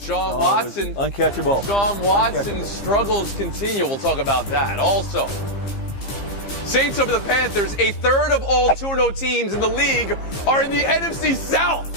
Deshaun Watson. Uncatchable. Deshaun Watson's struggles continue. We'll talk about that. Also, Saints over the Panthers. A third of all 2-0 teams in the league are in the NFC South.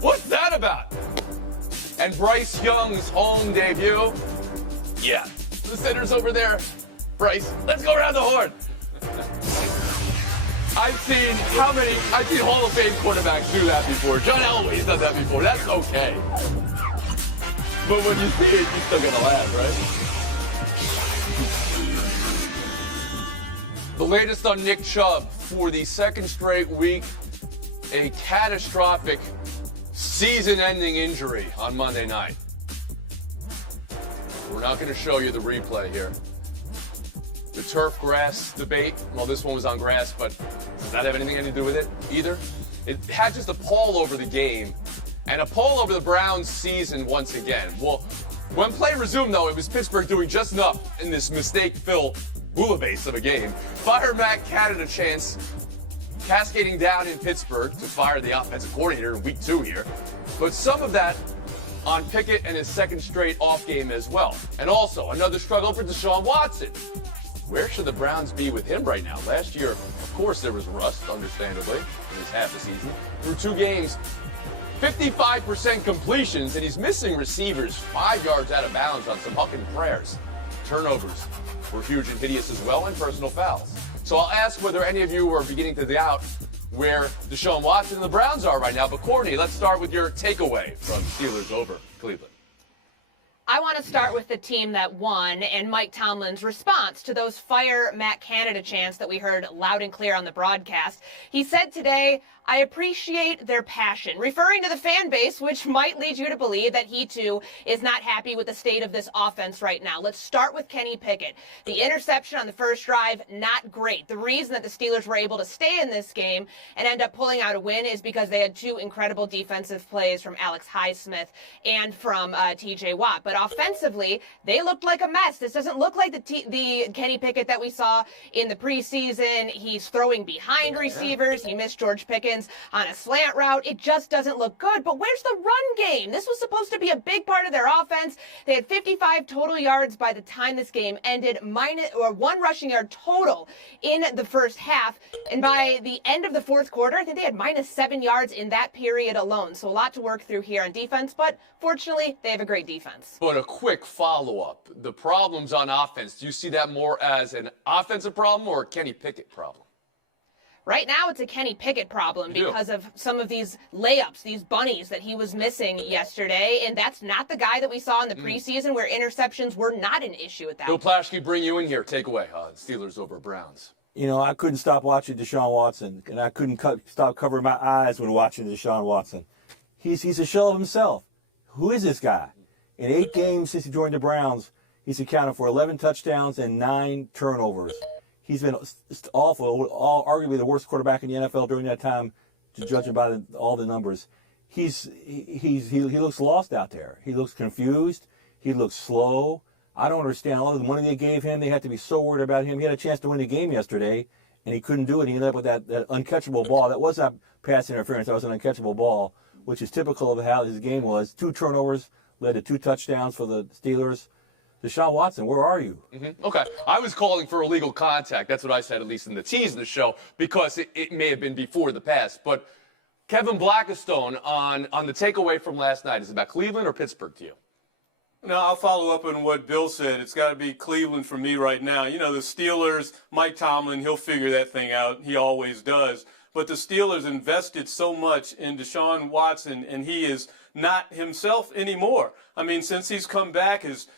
What's that about? And Bryce Young's home debut. Yeah, the center's over there. Bryce, let's go around the horn. I've seen Hall of Fame quarterbacks do that before. John Elway's done that before. That's okay. But when you see it, you're still gonna laugh, right? The latest on Nick Chubb. For the second straight week, a catastrophic season-ending injury on Monday night. We're not going to show you the replay here. The turf grass debate, well, this one was on grass, but does that have anything to do with it either? It had just a pall over the game and a pall over the Browns' season once again. Well, when play resumed, though, it was Pittsburgh doing just enough in this mistake-filled bouillabaisse of a game. Fire Matt Canada chance cascading down in Pittsburgh to fire the offensive coordinator in week 2 here. But some of that on Pickett and his second straight off game as well. And also another struggle for Deshaun Watson. Where should the Browns be with him right now? Last year, of course, there was rust, understandably, in his half the season. Through 2 games, 55% completions, and he's missing receivers 5 yards out of bounds on some hucking prayers. Turnovers were huge and hideous as well, and personal fouls. So I'll ask whether any of you are beginning to doubt where Deshaun Watson and the Browns are right now. But Courtney, let's start with your takeaway from Steelers over Cleveland. I want to start with the team that won and Mike Tomlin's response to those fire Matt Canada chants that we heard loud and clear on the broadcast. He said today, "I appreciate their passion," referring to the fan base, which might lead you to believe that he too is not happy with the state of this offense right now. Let's start with Kenny Pickett. The interception on the first drive, not great. The reason that the Steelers were able to stay in this game and end up pulling out a win is because they had 2 incredible defensive plays from Alex Highsmith and from TJ Watt. But offensively, they looked like a mess. This doesn't look like the Kenny Pickett that we saw in the preseason. He's throwing behind receivers. He missed George Pickens on a slant route. It just doesn't look good. But where's the run game? This was supposed to be a big part of their offense. They had 55 total yards by the time this game ended, 1 rushing yard total in the first half. And by the end of the fourth quarter, I think they had -7 yards in that period alone. So a lot to work through here on defense, but fortunately, they have a great defense. But a quick follow-up. The problems on offense, do you see that more as an offensive problem or a Kenny Pickett problem? Right now, it's a Kenny Pickett problem because of some of these layups, these bunnies that he was missing yesterday. And that's not the guy that we saw in the preseason where interceptions were not an issue at that Bill point. Plaschke, bring you in here. Take away. Steelers over Browns. You know, I couldn't stop watching Deshaun Watson, and I couldn't stop covering my eyes when watching Deshaun Watson. He's a shell of himself. Who is this guy? In 8 games since he joined the Browns, he's accounted for 11 touchdowns and 9 turnovers. He's been awful, arguably the worst quarterback in the NFL during that time, judging by all the numbers. He looks lost out there. He looks confused. He looks slow. I don't understand. All the money they gave him, they had to be so worried about him. He had a chance to win the game yesterday, and he couldn't do it. He ended up with that uncatchable ball. That was not pass interference. That was an uncatchable ball, which is typical of how his game was. 2 turnovers led to 2 touchdowns for the Steelers. Deshaun Watson, where are you? Okay. I was calling for illegal contact. That's what I said, at least in the tease of the show, because it may have been before the pass. But Kevin Blackistone on the takeaway from last night, is it about Cleveland or Pittsburgh to you? No, I'll follow up on what Bill said. It's got to be Cleveland for me right now. You know, the Steelers, Mike Tomlin, he'll figure that thing out. He always does. But the Steelers invested so much in Deshaun Watson, and he is not himself anymore. I mean, since he's come back, his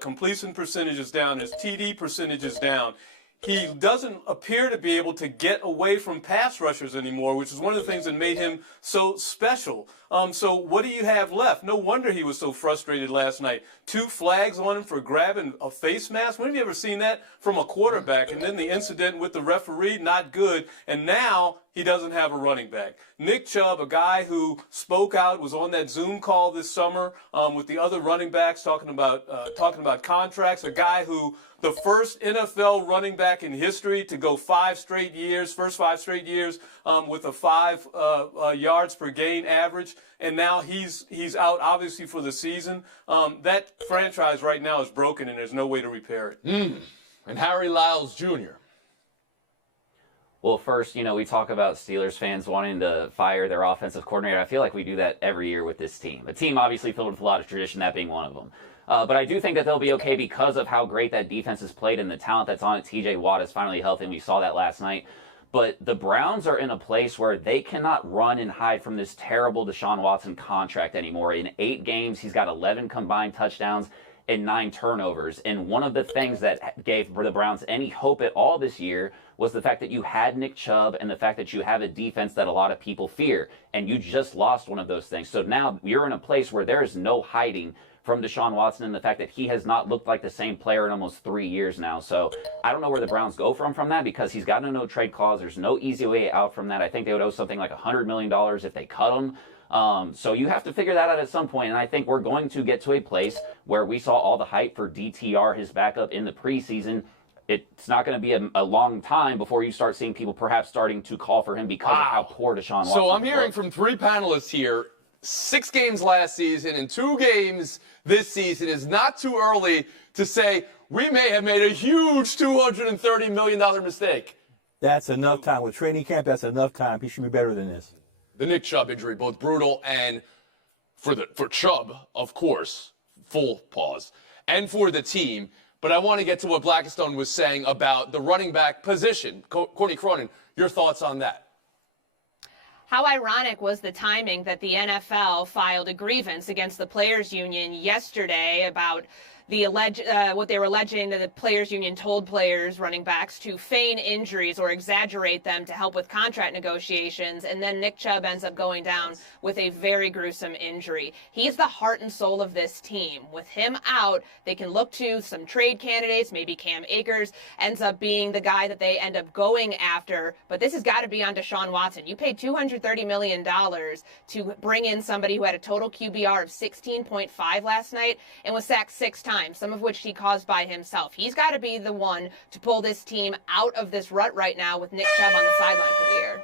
completion percentage is down, his TD percentage is down. He doesn't appear to be able to get away from pass rushers anymore, which is one of the things that made him so special. So what do you have left? No wonder he was so frustrated last night. 2 flags on him for grabbing a face mask. When have you ever seen that from a quarterback? And then the incident with the referee, not good. And now he doesn't have a running back. Nick Chubb, a guy who spoke out, was on that Zoom call this summer with the other running backs talking about contracts. A guy who, the first NFL running back in history to go 5 straight years, first 5 straight years with a 5 yards per gain average, and now he's out obviously for the season. That franchise right now is broken, and there's no way to repair it. And Harry Lyles Jr. Well, first, we talk about Steelers fans wanting to fire their offensive coordinator. I feel like we do that every year with this team. A team obviously filled with a lot of tradition, that being one of them. But I do think that they'll be okay because of how great that defense has played and the talent that's on it. TJ Watt is finally healthy, and we saw that last night. But the Browns are in a place where they cannot run and hide from this terrible Deshaun Watson contract anymore. In 8 games, he's got 11 combined touchdowns and 9 turnovers. And one of the things that gave the Browns any hope at all this year was the fact that you had Nick Chubb and the fact that you have a defense that a lot of people fear. And you just lost one of those things. So now you're in a place where there is no hiding from Deshaun Watson and the fact that he has not looked like the same player in almost 3 years now. So I don't know where the Browns go from that because he's got a no-trade clause. There's no easy way out from that. I think they would owe something like $100 million if they cut him. So you have to figure that out at some point, and I think we're going to get to a place where we saw all the hype for DTR, his backup, in the preseason. It's not going to be a long time before you start seeing people perhaps starting to call for him because of how poor Deshaun Watson So I'm hearing looked. from 3 panelists here, 6 games last season and 2 games this season is not too early to say we may have made a huge $230 million mistake. That's enough time. With training camp, that's enough time. He should be better than this. The Nick Chubb injury, both brutal and for Chubb, of course, full pause, and for the team. But I want to get to what Blackistone was saying about the running back position. Courtney Cronin, your thoughts on that? How ironic was the timing that the NFL filed a grievance against the Players Union yesterday about the what they were alleging that the Players Union told players, running backs, to feign injuries or exaggerate them to help with contract negotiations, and then Nick Chubb ends up going down with a very gruesome injury. He's the heart and soul of this team. With him out, they can look to some trade candidates, maybe Cam Akers ends up being the guy that they end up going after, but this has got to be on Deshaun Watson. You paid $230 million to bring in somebody who had a total QBR of 16.5 last night and was sacked 6 times. Some of which he caused by himself. He's got to be the one to pull this team out of this rut right now with Nick Chubb on the sideline for the year.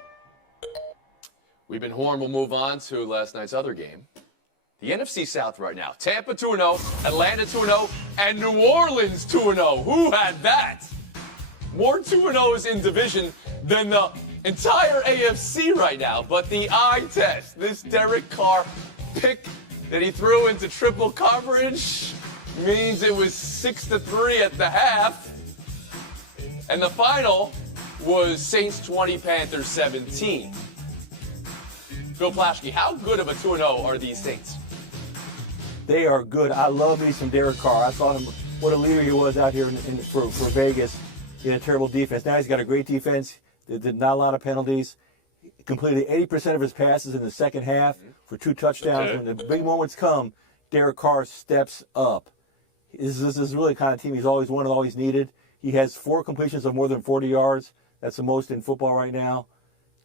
We've been Horn. We'll move on to last night's other game. The NFC South right now. Tampa 2-0, Atlanta 2-0, and New Orleans 2-0. Who had that? More 2-0s in division than the entire AFC right now. But the eye test, this Derek Carr pick that he threw into triple coverage, means it was 6-3 at the half. And the final was Saints 20, Panthers 17. Bill Plaschke, how good of a 2-0 are these Saints? They are good. I love me some Derek Carr. I saw him, what a leader he was out here for Vegas in a terrible defense. Now he's got a great defense. There did not a lot of penalties. He completed 80% of his passes in the second half for 2 touchdowns. When the big moments come, Derek Carr steps up. This is really the kind of team he's always wanted, always needed. He has 4 completions of more than 40 yards. That's the most in football right now.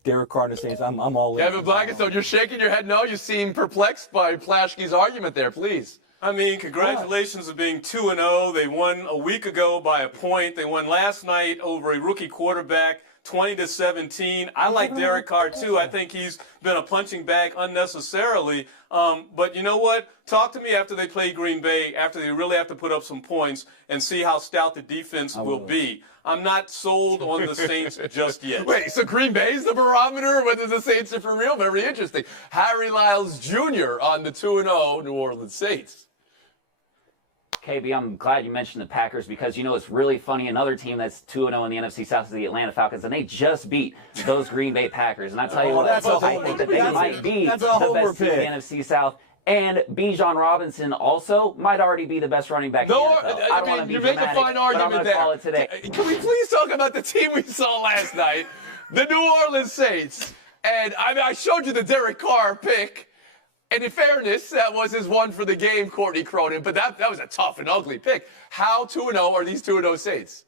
Derek Carr and the Saints, I'm all in. Kevin Blackistone, you're shaking your head no. You seem perplexed by Plaschke's argument there, please. I mean, congratulations on being 2-0. They won a week ago by a point. They won last night over a rookie quarterback, 20-17. I like Derek Carr, too. I think he's been a punching bag unnecessarily. But you know what? Talk to me after they play Green Bay, after they really have to put up some points, and see how stout the defense will be. I'm not sold on the Saints just yet. Wait, so Green Bay's the barometer? Whether the Saints are for real? Very interesting. Harry Lyles Jr. on the 2-0 New Orleans Saints. KB, I'm glad you mentioned the Packers because, it's really funny. Another team that's 2-0 in the NFC South is the Atlanta Falcons, and they just beat those Green Bay Packers. And I tell you what, I think that they might be the best team in the NFC South. And Bijan Robinson also might already be the best running back in the NFL. I mean, you make a fine argument there. Call it today. Can we please talk about the team we saw last night, the New Orleans Saints? And I showed you the Derek Carr pick. And in fairness, that was his one for the game, Courtney Cronin. But that was a tough and ugly pick. How 2-0 are these 2-0 Saints?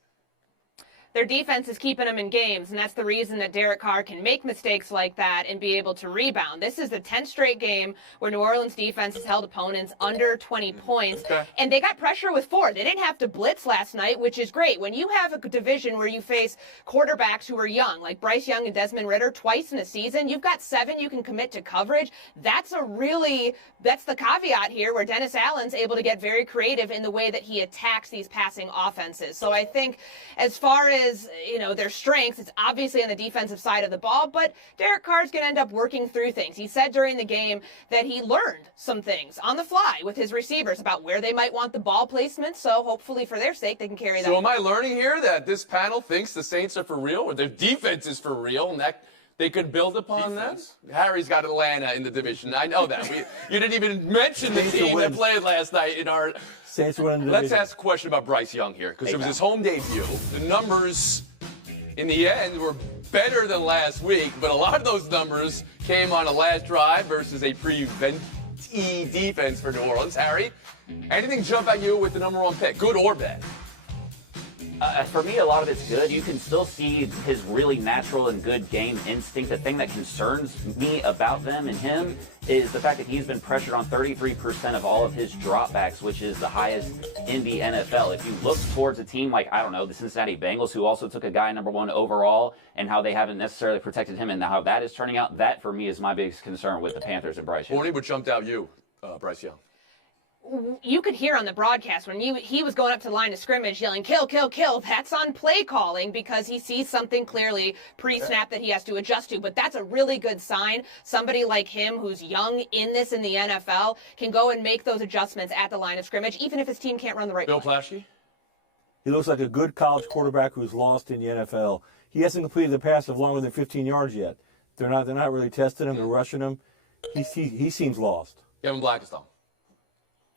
Their defense is keeping them in games, and that's the reason that Derek Carr can make mistakes like that and be able to rebound. This is the 10th straight game where New Orleans defense has held opponents under 20 points, and they got pressure with 4. They didn't have to blitz last night, which is great. When you have a division where you face quarterbacks who are young, like Bryce Young and Desmond Ridder twice in a season, you've got 7 you can commit to coverage. That's the caveat here where Dennis Allen's able to get very creative in the way that he attacks these passing offenses. So I think as far as their strengths, it's obviously on the defensive side of the ball, but Derek Carr's going to end up working through things. He said during the game that he learned some things on the fly with his receivers about where they might want the ball placement, so hopefully for their sake they can carry that. So am I learning here that this panel thinks the Saints are for real, or their defense is for real, and that they could build upon that? Harry's got Atlanta in the division. I know that. You didn't even mention the team that played last night in our... Saints win. Let's ask a question about Bryce Young here, because it was his home debut. The numbers, in the end, were better than last week, but a lot of those numbers came on a last drive versus a prevent-y defense for New Orleans. Harry, anything jump at you with the number 1 pick, good or bad? For me, a lot of it's good. You can still see his really natural and good game instinct. The thing that concerns me about them and him is the fact that he's been pressured on 33% of all of his dropbacks, which is the highest in the NFL. If you look towards a team like, I don't know, the Cincinnati Bengals, who also took a guy number 1 overall, and how they haven't necessarily protected him and how that is turning out, that for me is my biggest concern with the Panthers and Bryce Young. Horny, what jumped out you, Bryce Young? You could hear on the broadcast when he was going up to the line of scrimmage yelling, kill, kill, kill. That's on play calling because he sees something clearly pre-snap that he has to adjust to. But that's a really good sign. Somebody like him who's young in the NFL can go and make those adjustments at the line of scrimmage, even if his team can't run the right Bill play. Plaschke? He looks like a good college quarterback who's lost in the NFL. He hasn't completed the pass of longer than 15 yards yet. They're not really testing him. They're rushing him. He seems lost. Kevin Blackistone.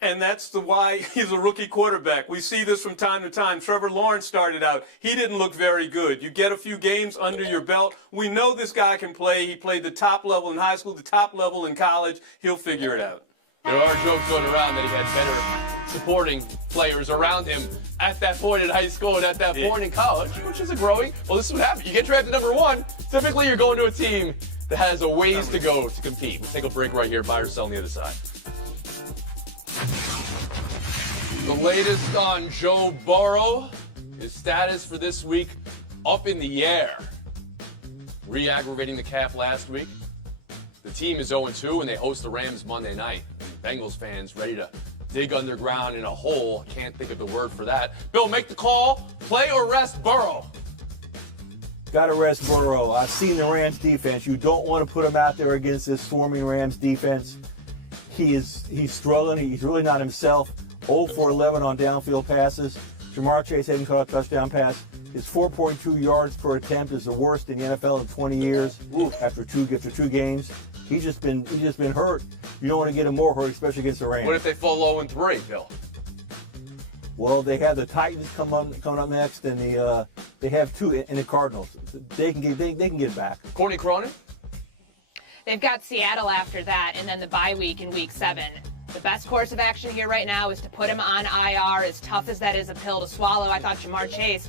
And that's why he's a rookie quarterback. We see this from time to time. Trevor Lawrence started out. He didn't look very good. You get a few games under your belt. We know this guy can play. He played the top level in high school, the top level in college. He'll figure it out. There are jokes going around that he had better supporting players around him at that point in high school and at that point in college, which is a growing. Well, this is what happens. You get drafted number 1. Typically, you're going to a team that has a ways to go to compete. We'll take a break right here. Buy or sell on the other side. The latest on Joe Burrow, his status for this week up in the air. Re-aggravating the calf last week. The team is 0-2 and they host the Rams Monday night. Bengals fans ready to dig underground in a hole. Can't think of the word for that. Bill, make the call. Play or rest Burrow. Got to rest Burrow. I've seen the Rams defense. You don't want to put him out there against this swarming Rams defense. He's struggling. He's really not himself. 0 for 11 on downfield passes. Jamar Chase hasn't caught a touchdown pass. His 4.2 yards per attempt is the worst in the NFL in 20 years. After two games, he's just been hurt. You don't want to get him more hurt, especially against the Rams. What if they fall 0-3, Bill? Well, they have the Titans coming up next, and they have 2 in the Cardinals. They can get back. Courtney Cronin? They've got Seattle after that, and then the bye week in week 7. The best course of action here right now is to put him on IR, as tough as that is a pill to swallow. I thought Jamar Chase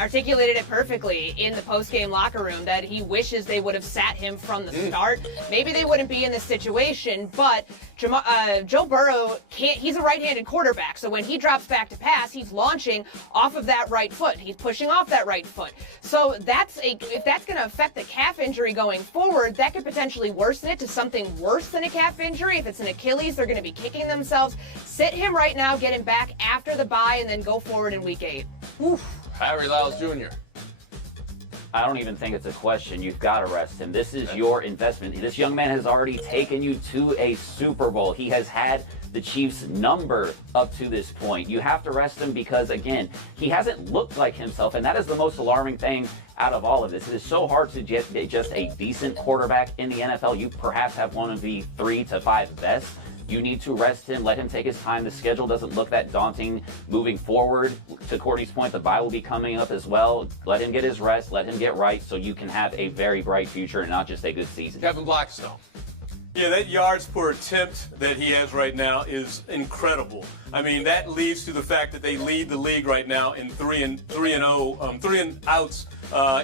articulated it perfectly in the post-game locker room that he wishes they would have sat him from the start. Maybe they wouldn't be in this situation, but Joe Burrow he's a right-handed quarterback, so when he drops back to pass, he's launching off of that right foot. He's pushing off that right foot. So if that's going to affect the calf injury going forward, that could potentially worsen it to something worse than a calf injury. If it's an Achilles, they're going to be kicking themselves. Sit him right now, get him back after the bye, and then go forward in week 8. Oof. Harry Lyles Jr. I don't even think it's a question. You've got to rest him. This is your investment. This young man has already taken you to a Super Bowl. He has had the Chiefs' number up to this point. You have to rest him because, again, he hasn't looked like himself, and that is the most alarming thing out of all of this. It is so hard to get just a decent quarterback in the NFL. You perhaps have one of the 3 to 5 best. You need to rest him, let him take his time. The schedule doesn't look that daunting moving forward. To Courtney's point, the bye will be coming up as well. Let him get his rest, let him get right so you can have a very bright future and not just a good season. Kevin Blackstone. Yeah, that yards per attempt that he has right now is incredible. I mean, that leads to the fact that they lead the league right now in 3 and outs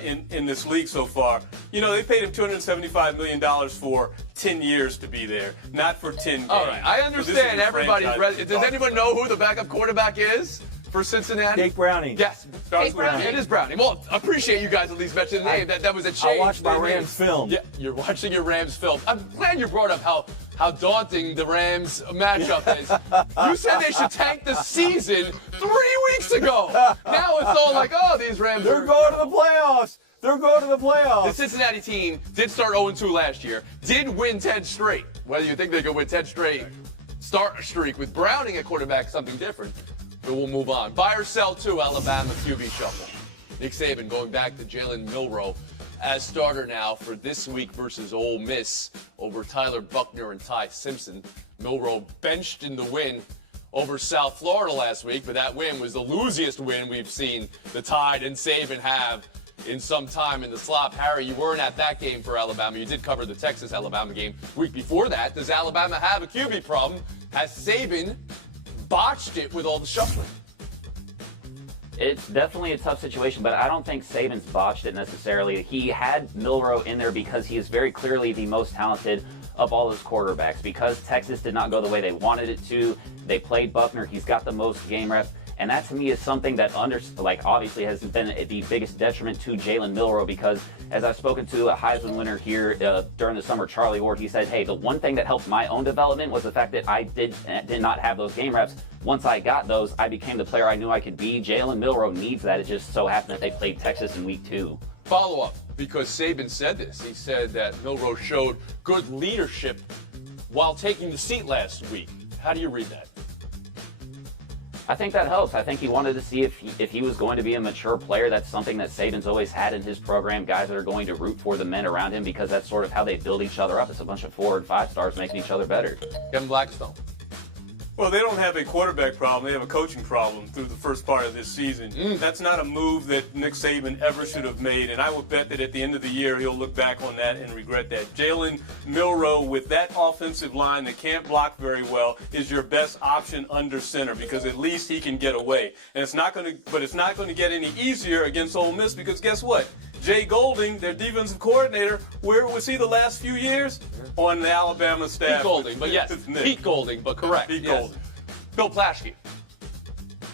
in this league so far. You know, they paid him $275 million for 10 years to be there, not for 10 games. All right, I understand everybody's. Does anyone know who the backup quarterback is for Cincinnati? Jake Browning. Yes. Jake Browning. It is Browning. Well, appreciate you guys at least mentioning the name. That was a change. I watched my they made. Rams film. Yeah, you're watching your Rams film. I'm glad you brought up how daunting the Rams matchup is. You said they should tank the season 3 weeks ago. Now it's all like, oh, these Rams They're are going to the playoffs. They're going to the playoffs. The Cincinnati team did start 0-2 last year, did win 10 straight. Whether you think they could win 10 straight, start a streak with Browning at quarterback, something different. But we'll move on. Buy or sell to Alabama QB shuffle. Nick Saban going back to Jalen Milroe as starter now for this week versus Ole Miss over Tyler Buchner and Ty Simpson. Milroe benched in the win over South Florida last week, but that win was the losiest win we've seen the Tide and Saban have in some time in the slop. Harry, you weren't at that game for Alabama. You did cover the Texas-Alabama game. Week before that, does Alabama have a QB problem? Has Saban botched it with all the shuffling? It's definitely a tough situation, but I don't think Saban's botched it necessarily. He had Milroe in there because he is very clearly the most talented of all his quarterbacks. Because Texas did not go the way they wanted it to, they played Buchner. He's got the most game reps. And that, to me, is something that obviously has been the biggest detriment to Jalen Milroe, because as I've spoken to a Heisman winner here during the summer, Charlie Ward, he said, hey, the one thing that helped my own development was the fact that I did not have those game reps. Once I got those, I became the player I knew I could be. Jalen Milroe needs that. It just so happened that they played Texas in week 2. Follow up, because Saban said this. He said that Milroe showed good leadership while taking the seat last week. How do you read that? I think that helps. I think he wanted to see if he was going to be a mature player. That's something that Saban's always had in his program, guys that are going to root for the men around him, because that's sort of how they build each other up. It's a bunch of 4 and 5 stars making each other better. Kevin Blackstone. Well, they don't have a quarterback problem. They have a coaching problem through the first part of this season. That's not a move that Nick Saban ever should have made, and I would bet that at the end of the year he'll look back on that and regret that. Jalen Milroe, with that offensive line that can't block very well, is your best option under center, because at least he can get away. And it's not going to get any easier against Ole Miss, because guess what? Jay Golding, their defensive coordinator, where was he the last few years? On the Alabama staff. Pete Golding, but yes. Pete Golding, but correct. Pete yes. Golding. Bill Plaschke.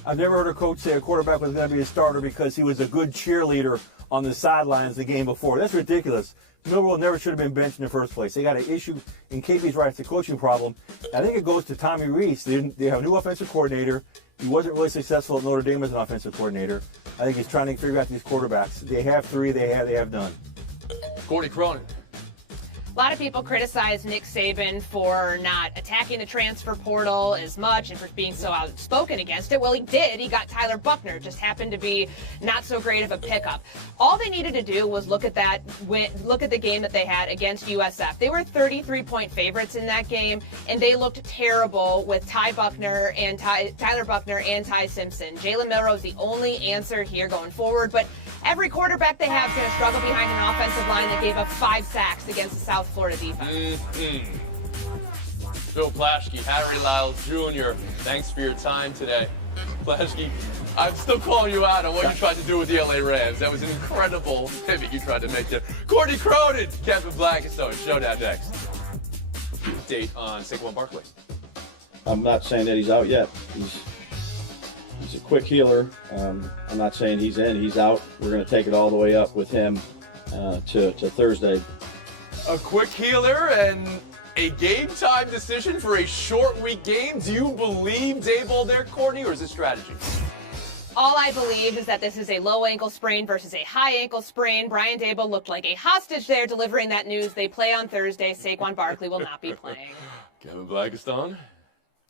I've never heard a coach say a quarterback was going to be a starter because he was a good cheerleader on the sidelines the game before. That's ridiculous. Milroe never should have been benched in the first place. They got an issue, and KB's right, it's a coaching problem. I think it goes to Tommy Rees. They have a new offensive coordinator. He wasn't really successful at Notre Dame as an offensive coordinator. I think he's trying to figure out these quarterbacks. They have 3, they have none. Gordy Cronin. A lot of people criticize Nick Saban for not attacking the transfer portal as much and for being so outspoken against it. Well, he did. He got Tyler Buchner. It just happened to be not so great of a pickup. All they needed to do was look at the game that they had against USF. They were 33-point favorites in that game, and they looked terrible with Tyler Buchner and Ty Simpson. Jalen Milroe is the only answer here going forward, but every quarterback they have is going to struggle behind an offensive line that gave up 5 sacks against the South Florida defense. Bill Plaschke, Harry Lyles Jr., thanks for your time today. Plaschke, I'm still calling you out on what you tried to do with the LA Rams. That was an incredible pivot you tried to make there. Gordy Cronin, Kevin Blackstone, Showdown next. Date on Saquon Barkley. I'm not saying that he's out yet. He's a quick healer. I'm not saying he's in, he's out. We're going to take it all the way up with him to Thursday. A quick healer and a game-time decision for a short-week game. Do you believe Daboll there, Courtney, or is it strategy? All I believe is that this is a low ankle sprain versus a high ankle sprain. Brian Daboll looked like a hostage there delivering that news. They play on Thursday. Saquon Barkley will not be playing. Kevin Blackstone.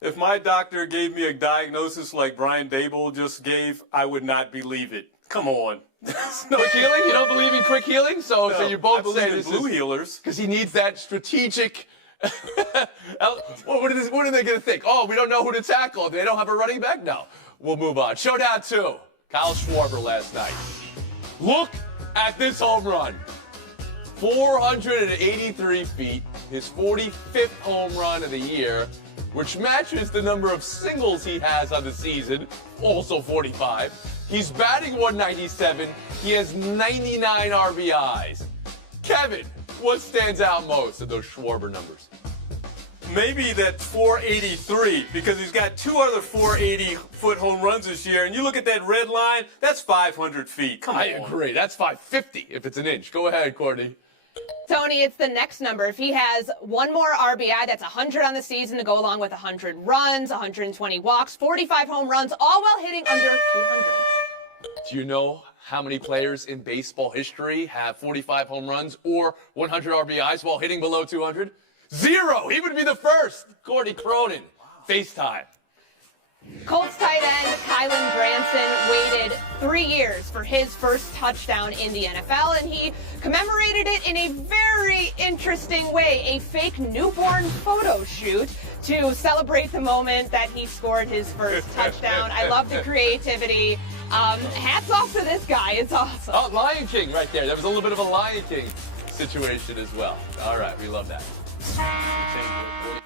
If my doctor gave me a diagnosis like Brian Daboll just gave, I would not believe it. Come on. Quick healing? You don't believe in quick healing? So you both I say believe this in blue is healers. because he needs that strategic. What are they going to think? Oh, we don't know who to tackle. They don't have a running back? No. We'll move on. Showdown 2. Kyle Schwarber last night. Look at this home run. 483 feet. his 45th home run of the year, which matches the number of singles he has on the season, also 45. He's batting 197. He has 99 RBIs. Kevin, what stands out most of those Schwarber numbers? Maybe that 483, because he's got 2 other 480-foot home runs this year. And you look at that red line, that's 500 feet. Come on. I agree. That's 550 if it's an inch. Go ahead, Courtney. Tony, it's the next number. If he has one more RBI, that's 100 on the season to go along with 100 runs, 120 walks, 45 home runs, all while hitting under 200. Do you know how many players in baseball history have 45 home runs or 100 RBIs while hitting below 200? 0. He would be the first. Cordy Cronin. FaceTime. Colts tight end Kylan Branson waited 3 years for his first touchdown in the NFL, and he commemorated it in a very interesting way, a fake newborn photo shoot to celebrate the moment that he scored his first touchdown. I love the creativity. Hats off to this guy. It's awesome. Oh, Lion King right there. There was a little bit of a Lion King situation as well. All right, we love that.